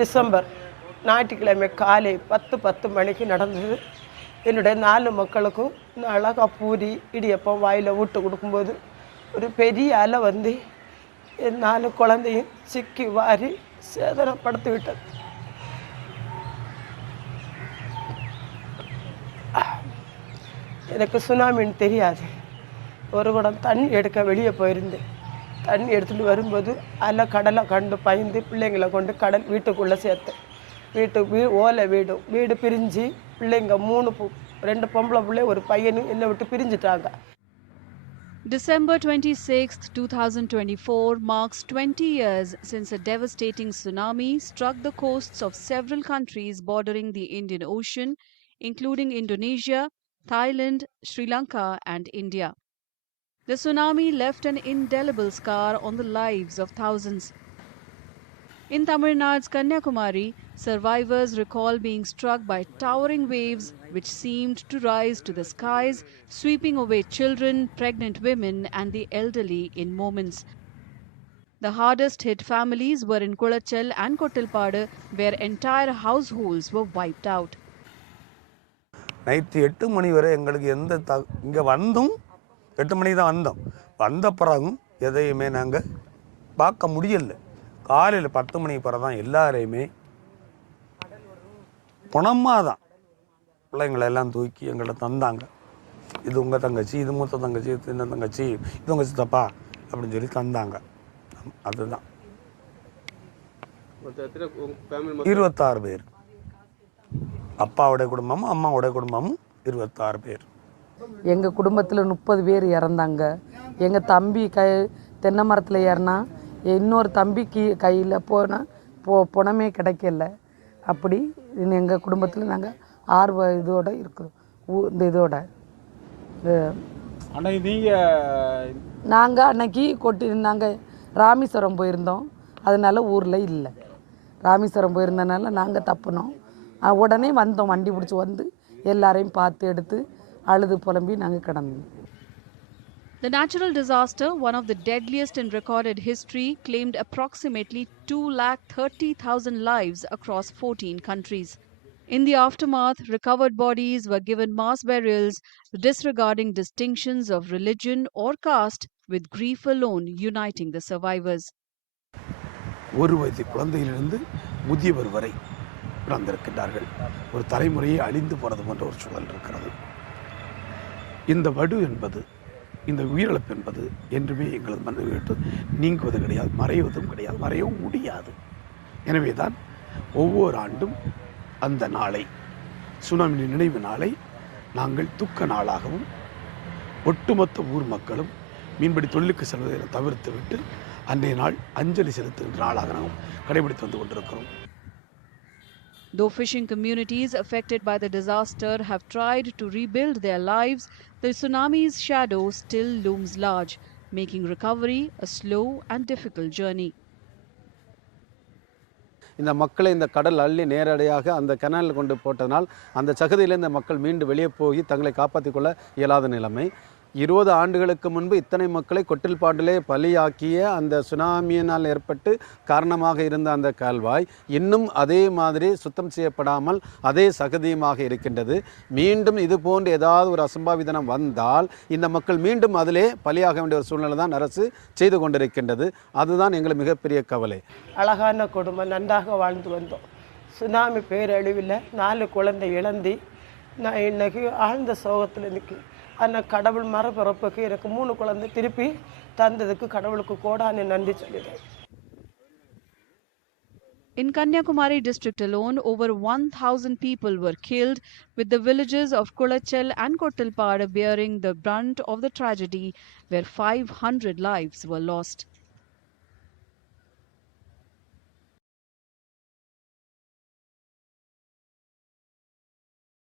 December ஞாயிற்றுக்கிழமை காலை 10 மணிக்கு நடந்தது. என்னுடைய 4 மக்களுக்கும் அழகாக பூரி இடியப்பம் வாயில் விட்டு கொடுக்கும்போது ஒரு பெரிய அலை வந்து என் 4 குழந்தையும் சிக்கி வாரி சேதனப்படுத்தி விட்டது. எனக்கு சுனாமின்னு தெரியாது. ஒரு குடம் தண்ணி எடுக்க வெளியே போயிருந்தேன். தண்ணி எடுத்துகிட்டு வரும்போது அலை கடலை கண்டு பயந்து பிள்ளைங்களை கொண்டு வீட்டுக்குள்ளே சேர்த்தேன். ஓலை வீடு பிரிஞ்சு பிள்ளைங்க 2 பொம்பளை பிள்ளை ஒரு பையனும் என்னை விட்டு பிரிஞ்சுட்டாங்க. December 26, 2024 marks 20 years since a devastating tsunami struck the coasts of several countries bordering the Indian Ocean, including Indonesia, Thailand, Sri Lanka and India. The tsunami left an indelible scar on the lives of thousands. In Tamil Nadu's Kanyakumari, survivors recall being struck by towering waves which seemed to rise to the skies, sweeping away children, pregnant women and the elderly in moments. The hardest hit families were in Kulachal and Kottilpadu, where entire households were wiped out. Night 8 மணி வரை எங்களுக்கு இங்கே வந்தும் 8 மணி தான் வந்த பிறகும் எதையுமே நாங்கள் பார்க்க முடியலை. காலையில் 10 மணிக்கு பிறகு தான் எல்லாரையுமே பணமாக தான் பிள்ளைங்களெல்லாம் தூக்கி எங்களை தந்தாங்க. இது உங்கள் தங்கச்சி, இது மூத்த தங்கச்சி, இது சின்ன தங்கச்சி, இது உங்கள் சித்தப்பா அப்படின்னு சொல்லி தந்தாங்க. அதுதான் 26 பேர். அப்பாவுடைய குடும்பமும் அம்மாவுடைய குடும்பமும் 26 பேர். எங்கள் குடும்பத்தில் 30 பேர் இறந்தாங்க. எங்கள் தம்பி தென்னை மரத்தில் ஏறினா இன்னொரு தம்பிக்கு கையில் பணமே கிடைக்கல. அப்படி எங்கள் குடும்பத்தில் நாங்கள் 6 இதோடு இருக்கிறோம். இந்த இதோட நாங்கள் அன்னைக்கு நாங்கள் ராமேஸ்வரம் போயிருந்தோம். அதனால ஊரில் இல்லை. ராமேஸ்வரம் போயிருந்தனால நாங்கள் தப்புனோம். உடனே வந்தோம், வண்டி பிடிச்சி வந்து எல்லாரையும் பார்த்து எடுத்து அழுது புலம்பி நாங்கள் கிடந்தோம். The natural disaster, one of the deadliest in recorded history, claimed approximately 230,000 lives across 14 countries. In the aftermath, recovered bodies were given mass burials, disregarding distinctions of religion or caste, with grief alone uniting the survivors. ஒரு வயது குழந்தையிலிருந்து முதியவர் வரை பிறந்திருக்கின்றார்கள். ஒரு தலைமுறையை அழிந்து போகிறது போன்ற ஒரு சூழல் இருக்கிறது. இந்த வடு என்பது, இந்த உயிரிழப்பு என்பது என்றுமே எங்களது மனதை விட்டு நீங்குவது கிடையாது, மறைவதும் கிடையாது, மறையவும் முடியாது. எனவே தான் ஒவ்வொரு ஆண்டும் அந்த நாளை, சுனாமி நினைவு நாளை நாங்கள் துக்க நாளாகவும், ஒட்டுமொத்த ஊர் மக்களும் மீன்பிடி தொழிலுக்கு செல்வதை தவிர்த்து விட்டு அன்றைய நாள் அஞ்சலி செலுத்துகின்ற நாளாக நாம் கடைபிடித்து வந்து கொண்டிருக்கிறோம். Though fishing communities affected by the disaster have tried to rebuild their lives, the tsunami's shadow still looms large, making recovery a slow and difficult journey. இந்த மக்களை இந்த கடல் அள்ளி நேரடியாக அந்த கனாலில் கொண்டு போட்டதனால் அந்த சகதியிலிருந்து மக்கள் மீண்டும் வெளியே போய் தங்களை காப்பாற்றிக் கொள்ள இயலாத நிலைமை. 20 ஆண்டுகளுக்கு முன்பு இத்தனை மக்களை கொட்டில்பாண்டிலே பலியாக்கிய அந்த சுனாமியினால் ஏற்பட்டு காரணமாக இருந்த அந்த கால்வாய் இன்னும் அதே மாதிரி சுத்தம் செய்யப்படாமல் அதே சகதியுமாக இருக்கின்றது. மீண்டும் இது போன்று ஏதாவது ஒரு அசம்பாவிதனம் வந்தால் இந்த மக்கள் மீண்டும் அதிலே பலியாக வேண்டிய ஒரு சூழ்நிலை தான் அரசு செய்து கொண்டிருக்கின்றது. அதுதான் எங்களுக்கு மிகப்பெரிய கவலை. அழகான குடும்பம், நன்றாக வாழ்ந்து வந்தோம். சுனாமி பேரழிவில் 4 குழந்தை இழந்து நான் இன்னைக்கு ஆழ்ந்த சோகத்தில் நிற்கிறேன். ஆனால் கடவுள் மரபிறப்புக்கு எனக்கு 3 குழந்தை திருப்பி தந்ததுக்கு கடவுளுக்கு கோடான நன்றி சொல்லிடுறேன். In Kanyakumari district alone, over 1,000 people were killed, with the villages of Kulachal and Kottilpadu bearing the brunt of the tragedy, where 500 lives were lost.